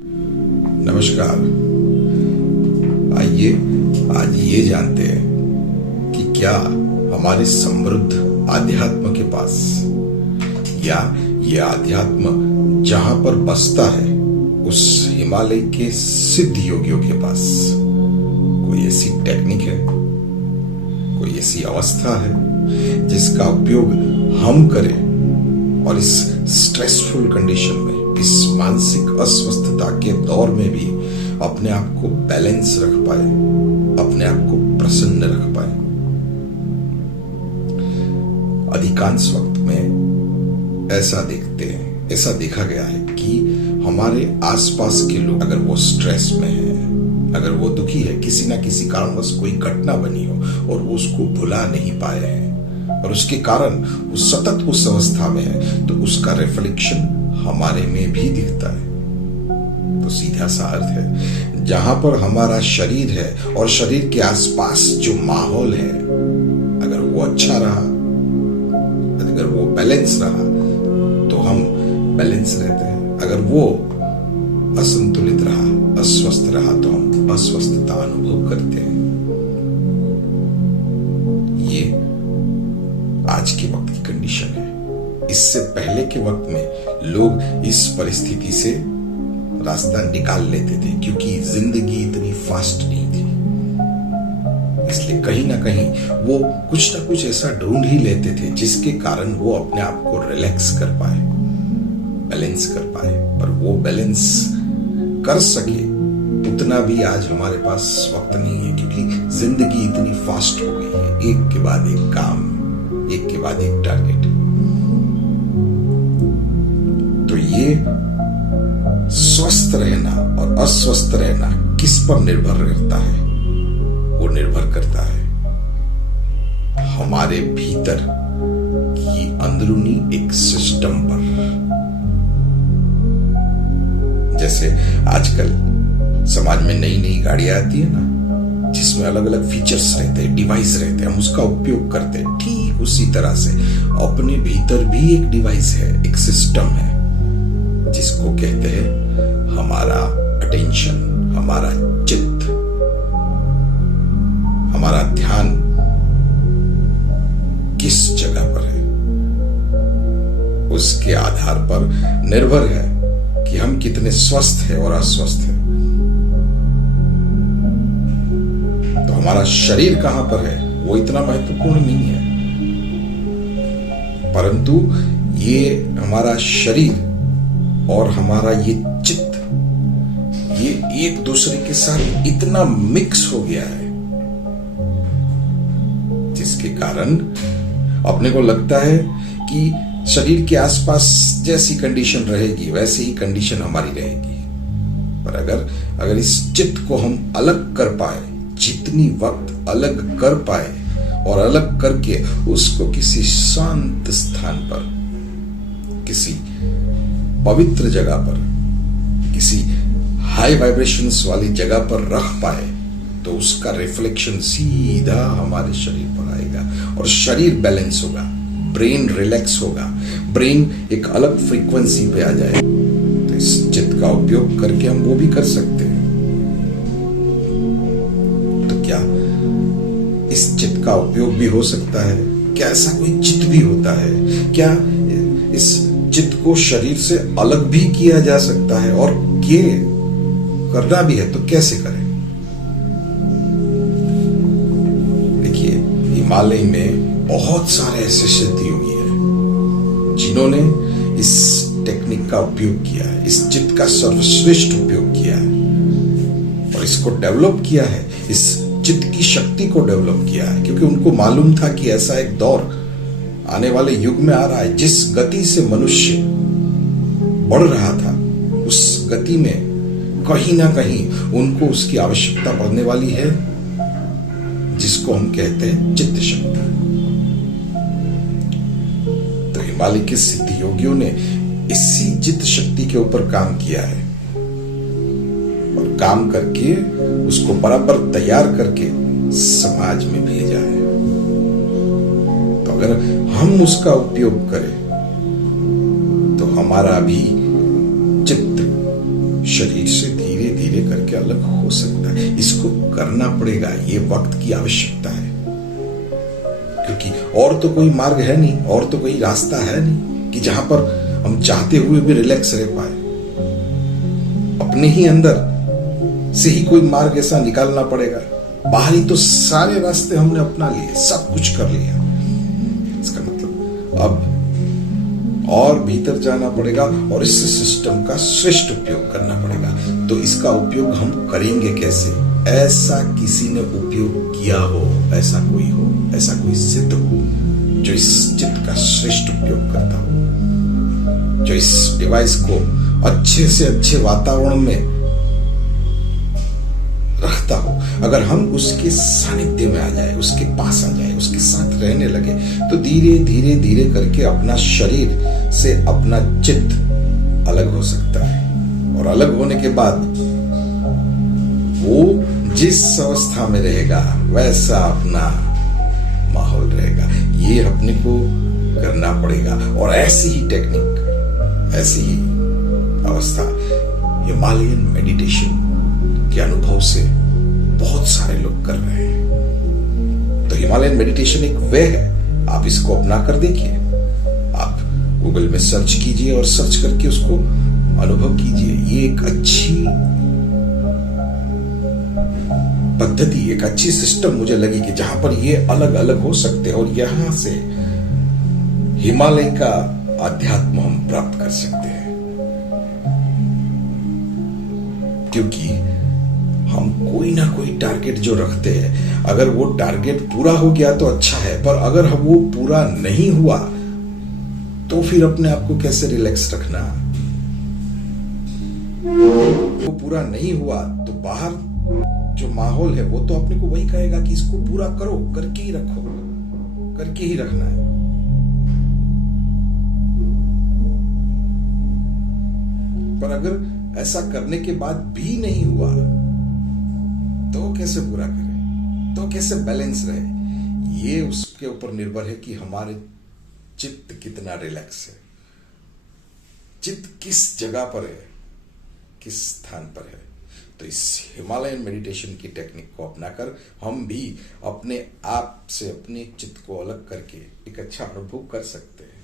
नमस्कार। आइए आज ये जानते हैं कि क्या हमारे समृद्ध आध्यात्म के पास या ये आध्यात्म जहां पर बसता है उस हिमालय के सिद्ध योगियों के पास कोई ऐसी टेक्निक है, कोई ऐसी अवस्था है जिसका उपयोग हम करें और इस स्ट्रेसफुल कंडीशन में, इस मानसिक अस्वस्थता के दौर में भी अपने आप को बैलेंस रख पाए, अपने आप को प्रसन्न रख पाए। अधिकांश वक्त में ऐसा देखा गया है कि हमारे आसपास के लोग अगर वो स्ट्रेस में है, अगर वो दुखी है, किसी ना किसी कारणवश कोई घटना बनी हो और वो उसको भुला नहीं पाए हैं और उसके कारण वो सतत उस अवस्था में है, तो उसका रिफ्लेक्शन हमारे में भी दिखता है। तो सीधा सा अर्थ है, जहां पर हमारा शरीर है और शरीर के आसपास जो माहौल है, अगर वो अच्छा रहा, अगर वो बैलेंस रहा तो हम बैलेंस रहते हैं। अगर वो असंतुलित रहा, अस्वस्थ रहा तो हम अस्वस्थता अनुभव करते हैं। ये आज के वक्त की कंडीशन है। इससे पहले के वक्त में लोग इस परिस्थिति से रास्ता निकाल लेते थे क्योंकि जिंदगी इतनी फास्ट नहीं थी, इसलिए कहीं ना कहीं वो कुछ ना कुछ ऐसा ढूंढ ही लेते थे जिसके कारण वो अपने आप को रिलैक्स कर पाए, बैलेंस कर पाए। पर वो बैलेंस कर सके उतना भी आज हमारे पास वक्त नहीं है क्योंकि जिंदगी इतनी फास्ट हो गई है। एक के बाद एक काम, एक के बाद एक टारगेट। तो ये स्वस्थ रहना और अस्वस्थ रहना किस पर निर्भर रहता है? वो निर्भर करता है हमारे भीतर की अंदरूनी एक सिस्टम पर। जैसे आजकल समाज में नई नई गाड़ियां आती है ना, जिसमें अलग अलग फीचर्स रहते हैं, डिवाइस रहते हैं, हम उसका उपयोग करते हैं। ठीक उसी तरह से अपने भीतर भी एक डिवाइस है, एक सिस्टम है जिसको कहते हैं हमारा अटेंशन, हमारा चित्त, हमारा ध्यान किस जगह पर है, उसके आधार पर निर्भर है कि हम कितने स्वस्थ हैं और अस्वस्थ हैं। तो हमारा शरीर कहां पर है वो इतना महत्वपूर्ण नहीं है, परंतु ये हमारा शरीर और हमारा ये चित्त, ये एक दूसरे के साथ इतना मिक्स हो गया है जिसके कारण अपने को लगता है कि शरीर के आसपास जैसी कंडीशन रहेगी वैसी ही कंडीशन हमारी रहेगी। पर अगर इस चित्त को हम अलग कर पाए, जितनी वक्त अलग कर पाए और अलग करके उसको किसी शांत स्थान पर, किसी पवित्र जगह पर, किसी हाई वाइब्रेशंस वाली जगह पर रख पाए तो उसका रिफ्लेक्शन सीधा हमारे शरीर पर आएगा और शरीर बैलेंस होगा, ब्रेन रिलैक्स होगा, ब्रेन एक अलग फ्रीक्वेंसी पे आ जाएगा। तो इस चित्त का उपयोग करके हम वो भी कर सकते हैं। तो क्या इस चित्त का उपयोग भी हो सकता है? क्या ऐसा कोई चित्त भी होता है? क्या इस चित्त को शरीर से अलग भी किया जा सकता है? और ये करना भी है तो कैसे करें? देखिए, हिमालय में बहुत सारे ऐसे सिद्ध योगी हैं जिन्होंने इस टेक्निक का उपयोग किया है, इस चित्त का सर्वश्रेष्ठ उपयोग किया है और इसको डेवलप किया है, इस चित्त की शक्ति को डेवलप किया है, क्योंकि उनको मालूम था कि ऐसा एक दौर आने वाले युग में आ रहा है। जिस गति से मनुष्य बढ़ रहा था उस गति में कहीं ना कहीं उनको उसकी आवश्यकता पड़ने वाली है, जिसको हम कहते हैं चित्त शक्ति। तो हिमालय के सिद्ध योगियों ने इसी चित्त शक्ति के ऊपर काम किया है और काम करके उसको बराबर तैयार करके समाज में भेजा है। तो अगर हम उसका उपयोग करें तो हमारा भी चित्त शरीर से धीरे धीरे करके अलग हो सकता है। इसको करना पड़ेगा, ये वक्त की आवश्यकता है, क्योंकि और तो कोई मार्ग है नहीं, और तो कोई रास्ता है नहीं कि जहां पर हम चाहते हुए भी रिलैक्स रह पाए। अपने ही अंदर से ही कोई मार्ग ऐसा निकालना पड़ेगा। बाहरी तो सारे रास्ते हमने अपना लिए, सब कुछ कर लिया। इसका मतलब अब और भीतर जाना पड़ेगा और इस सिस्टम का श्रेष्ठ उपयोग करना पड़ेगा। तो इसका उपयोग हम करेंगे कैसे? ऐसा किसी ने उपयोग किया हो, ऐसा कोई सिद्ध हो जो इस चित्त का श्रेष्ठ उपयोग करता हो, जो इस डिवाइस को अच्छे से अच्छे वातावरण में रखता हो। अगर हम उसके सानिध्य में आ जाए, उसके पास आ जाए, उसके साथ रहने लगे, तो धीरे धीरे धीरे करके अपना शरीर से अपना चित्त अलग हो सकता है। और अलग होने के बाद वो जिस अवस्था में रहेगा वैसा अपना माहौल रहेगा। ये अपने को करना पड़ेगा। और ऐसी ही टेक्निक, ऐसी ही अवस्था हिमालयन मेडिटेशन के अनुभव से बहुत सारे लोग कर रहे हैं। तो हिमालयन मेडिटेशन एक वे है, आप इसको अपना कर देखिए। आप गूगल में सर्च कीजिए और सर्च करके उसको अनुभव कीजिए। ये एक अच्छी पद्धति, एक अच्छी सिस्टम मुझे लगी कि जहां पर ये अलग अलग हो सकते हैं और यहां से हिमालय का आध्यात्म हम प्राप्त कर सकते हैं। क्योंकि हम कोई ना कोई टारगेट जो रखते हैं, अगर वो टारगेट पूरा हो गया तो अच्छा है, पर अगर वो पूरा नहीं हुआ तो फिर अपने आप को कैसे रिलैक्स रखना? वो पूरा नहीं हुआ तो बाहर जो माहौल है वो तो अपने को वही कहेगा कि इसको पूरा करो, करके ही रखो, करके ही रखना है। पर अगर ऐसा करने के बाद भी नहीं हुआ तो कैसे पूरा करें, तो कैसे बैलेंस रहे? ये उसके ऊपर निर्भर है कि हमारे चित्त कितना रिलैक्स है, चित्त किस जगह पर है, किस स्थान पर है। तो इस हिमालयन मेडिटेशन की टेक्निक को अपनाकर हम भी अपने आप से अपने चित्त को अलग करके एक अच्छा अनुभव कर सकते हैं।